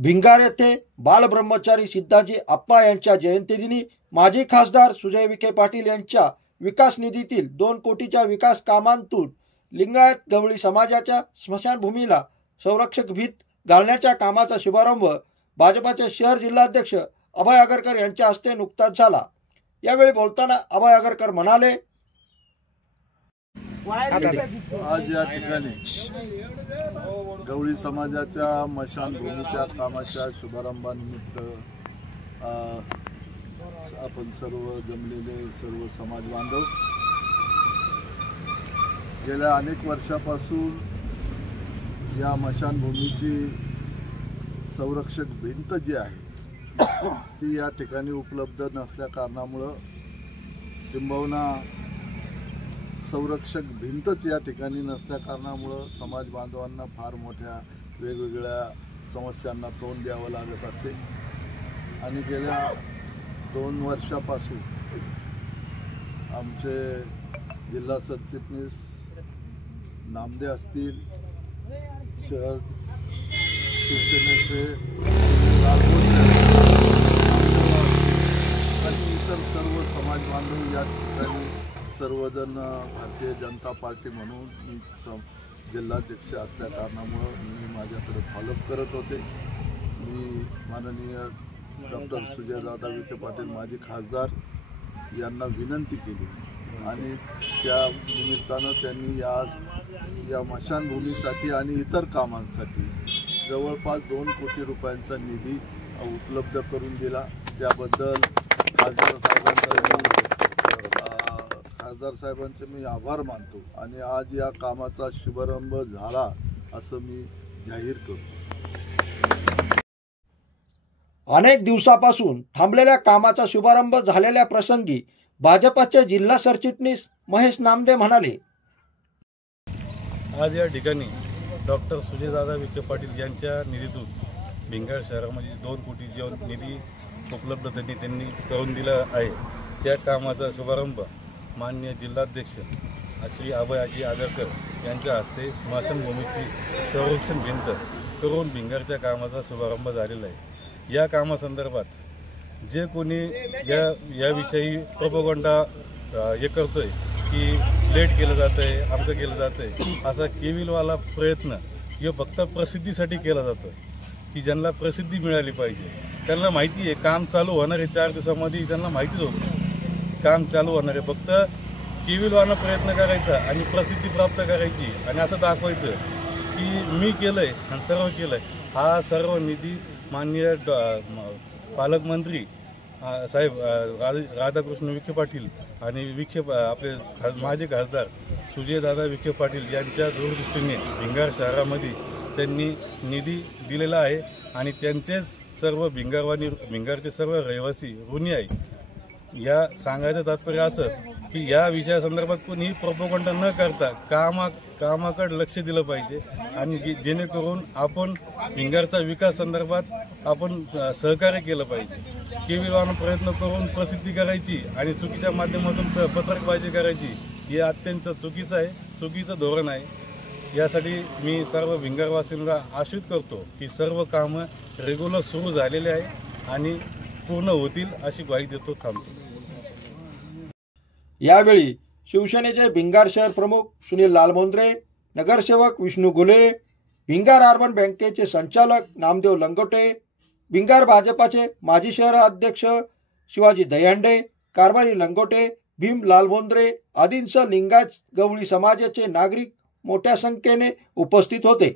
भिंगार येथे बालब्रह्मचारी सिद्धाजी आप्पा यांच्या जयंतीदिनी माजी खासदार सुजय विखे पाटील यांच्या विकास निधीतील 2 कोटीच्या विकास कामांतून लिंगायत गवळी समाजाच्या स्मशानभूमीला संरक्षक भिंत घालण्याच्या कामाचा शुभारंभ भाजपाचे शहर जिल्हाध्यक्ष अभय आगरकर यांच्या हस्ते नुकताच झाला। यावेळी बोलताना अभय आगरकर म्हणाले, आज या ठिकाणी गवळी समाजाच्या स्मशानभूमीच्या कामाच्या शुभारंभानिमित्त आपण सर्व जमलेले सर्व समाज बांधव गेल्या अनेक वर्षापासून या स्मशानभूमीची संरक्षक भिंत जी आहे ती या ठिकाणी उपलब्ध नसल्या कारणामुळे किंबहुना संरक्षक भिंतच या ठिकाणी नसल्या कारणामुळे समाज बांधवांना फार मोठ्या वेगवेगळ्या समस्यांना तोंड द्यावं लागत असे आणि गेल्या 2 वर्षापासून आमचे जिल्हा सरचिटणीस नामदे असतील, शहर शिवसेनेचे आणि इतर सर्व समाज बांधव या ठिकाणी सर्वजण भारतीय जनता पार्टी म्हणून मी जिल्हाध्यक्ष असल्या कारणामुळे मी माझ्याकडे फॉलोअप करत होते। मी माननीय डॉक्टर सुजयदादा विखे पाटील माजी खासदार यांना विनंती केली आणि त्या निमित्तानं त्यांनी या स्मशानभूमीसाठी आणि इतर कामांसाठी जवळपास 2 कोटी रुपयांचा निधी उपलब्ध करून दिला। त्याबद्दल खासदार साहेबांचे मी आभार मानतो आणि आज या कामाचा शुभारंभ झाला असं मी जाहीर करतो। अनेक दिवसापासून थांबलेल्या कामाचा शुभारंभ झालेल्या प्रसंगी भाजपाचे जिल्हा सरचिटणीस महेश नामदे म्हणाले, आज या ठिकाणी डॉक्टर सुजयदादा विखे पाटील यांच्या निधीतून भिंगार शहरामध्ये 2 कोटी जो निधी उपलब्ध त्यांनी करून दिला आहे त्या कामाचा शुभारंभ माननीय जिल्हाध्यक्ष श्री अभय आगरकर यांच्या हस्ते स्मशानभूमीची संरक्षण भिंत करून भिंगारच्या कामाचा शुभारंभ झालेला आहे। या कामासंदर्भात जे कोणी याविषयी प्रोपगंडा हे करतोय की लेट केलं जातं आहे, आमचं केलं जातं आहे, असा केविलवाला प्रयत्न हे फक्त प्रसिद्धीसाठी केला जातो की ज्यांना प्रसिद्धी मिळाली पाहिजे। त्यांना माहिती आहे काम चालू होणार आहे, 4 दिवसामध्ये त्यांना माहितीच होतं काम चालू होणार आहे। फक्त केविलवाला प्रयत्न करायचा आणि प्रसिद्धी प्राप्त करायची आणि असं दाखवायचं की मी केलं आहे आणि सर्व केलं आहे। हा सर्व निधी माननीय पालकमंत्री साहेब राधाकृष्ण विखे पाटील आणि आपले माजी खासदार सुजयदादा विखे पाटील यांच्या दूरदृष्टीने भिंगार शहरामध्ये त्यांनी निधी दिलेला आहे आणि त्यांचेच सर्व भिंगारचे सर्व रहिवासी ऋणी आहे। या सांगायचं तात्पर्य असं की या विषयासंदर्भात कोणीही प्रोपगंडा न करता कामाकडे लक्ष दिलं पाहिजे आणि जेणेकरून आपण भिंगारचा विकास संदर्भात आपण सहकार्य केलं पाहिजे। केविलवाना प्रयत्न करून प्रसिद्धी करायची आणि चुकीच्या माध्यमातून पत्रकबाजी करायची हे अत्यंत चुकीचं आहे, चुकीचं धोरण आहे। यासाठी मी सर्व भिंगारवासींना आश्वासित करतो की सर्व कामं रेग्युलर सुरू झालेले आहे आणि पूर्ण होतील अशी ग्वाही देतो। थांबतो। यावेळी शिवसेनेचे भिंगार शहर प्रमुख सुनील लालमोंद्रे, नगरसेवक विष्णू गुले, भिंगार अर्बन बँकेचे संचालक नामदेव लंगोटे, भिंगार भाजपाचे माजी शहर अध्यक्ष शिवाजी दहीहंडे, कारभारी लंगोटे, भीम लालमोंद्रे आदींसह लिंगायत गवळी समाजाचे नागरिक मोठ्या संख्येने उपस्थित होते।